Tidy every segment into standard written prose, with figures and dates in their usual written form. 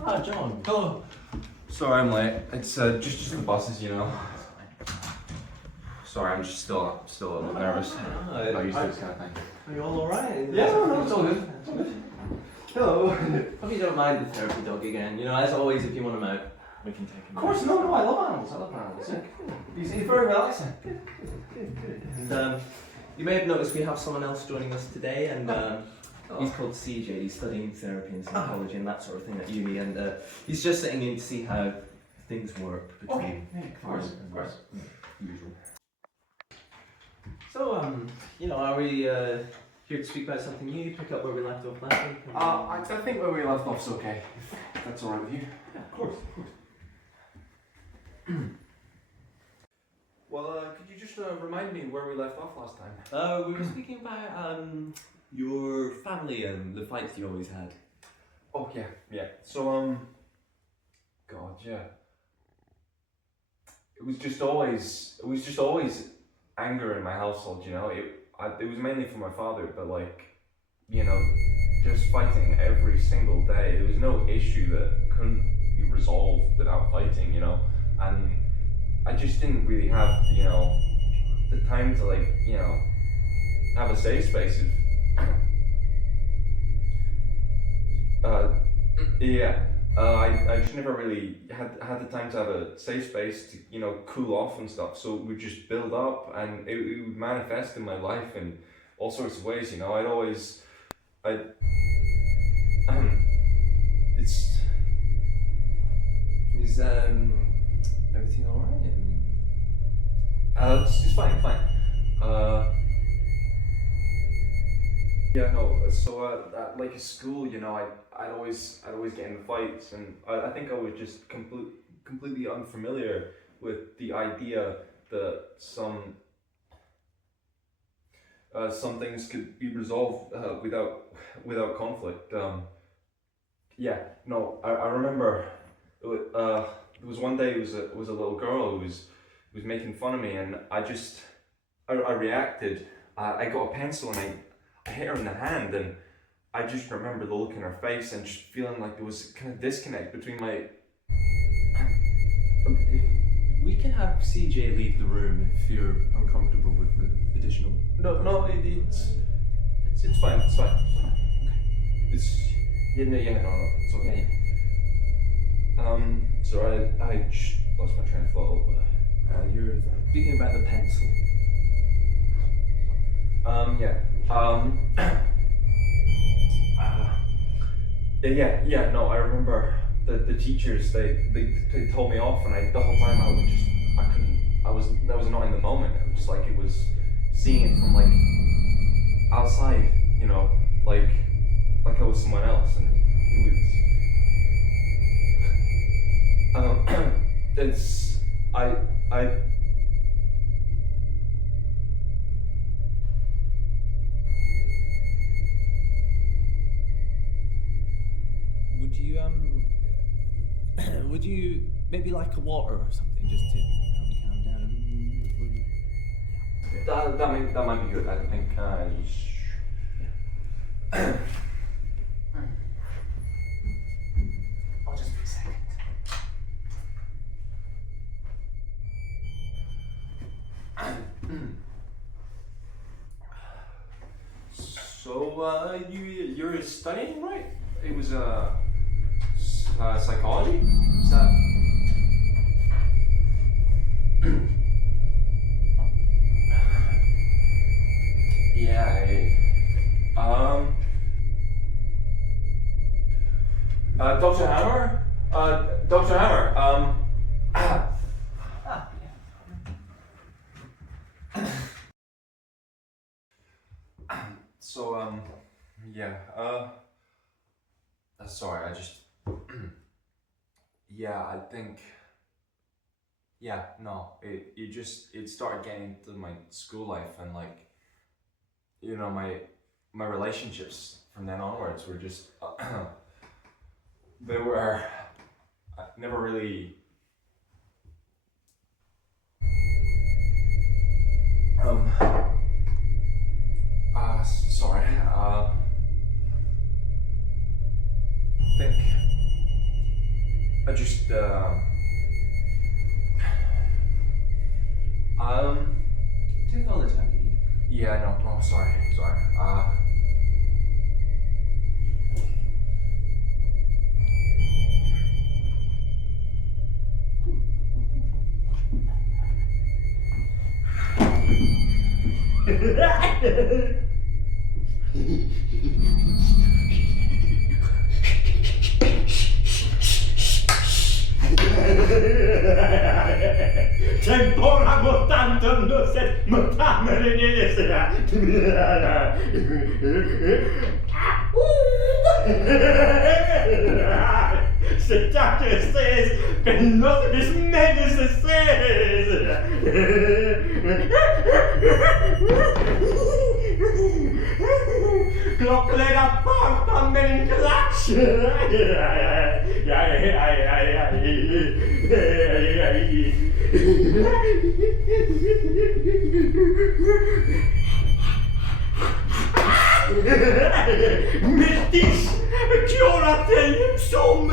Ah, John. Oh, sorry I'm late. It's just the buses, you know. Sorry, I'm just still a little nervous. Not used to this kind of thing. Are you all alright? Yeah, no, it's all good. It's all good. Hello. Hope you don't mind the therapy dog again. You know, as always, if you want him out, we can take him. Of course, no, I love animals. I love animals. He's very relaxing. And you may have noticed we have someone else joining us today, and he's called CJ. He's studying therapy and psychology and that sort of thing at uni, and he's just sitting in to see how things work between. Okay, of course. Usual. So, you know, are we here to speak about something new? Pick up where we left off last week? I think where we left off's okay. If that's alright with you. Yeah, of course. Well, could you just remind me where we left off last time? We were speaking about your family and the fights you always had. Oh yeah. So God, yeah. It was just always anger in my household, you know. It was mainly from my father, but like, you know, just fighting every single day. There was no issue that couldn't be resolved without fighting, you know. And I just didn't really have, you know, the time to like, you know, have a safe space. I just never really had the time to have a safe space to, you know, cool off and stuff. So it would just build up, and it would manifest in my life in all sorts of ways. You know, it's Is everything alright? It's fine. Yeah, no. So at like a school, you know, I'd always get into fights, and I think I was just completely unfamiliar with the idea that some things could be resolved without conflict. Yeah, no. I remember there was one day it was a little girl who was making fun of me, and I reacted. I got a pencil and I hit her in the hand, and I just remember the look in her face and just feeling like there was kind of disconnect between my. We can have CJ leave the room if you're uncomfortable with the additional. No, it's fine. It's fine. It's no, it's okay. So I just lost my train of thought a little bit. You're speaking about the pencil. No, I remember the teachers, they told me off, and the whole time I was not in the moment. It was like it was seeing it from like outside, you know, like I was someone else, and it was Would you maybe like a water or something just to help you calm down? that might be good. I think I'll just be a second. So you're studying, right? It was psychology? Is that? Dr. Hammer? Dr. Hammer, So, yeah, sorry, I just, yeah, I think, yeah, no, it started getting into my school life, and like, you know, my relationships from then onwards were just, they were, I never really, um, sorry, I think I just, Take all the time you need. yeah, no, sorry, Temporamo tanto no se motamere nelle sera. C'est ça que c'est, que notre semaine c'est. Kloppelen apart aan mijn klaks. Metis, tjorate som.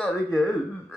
not again.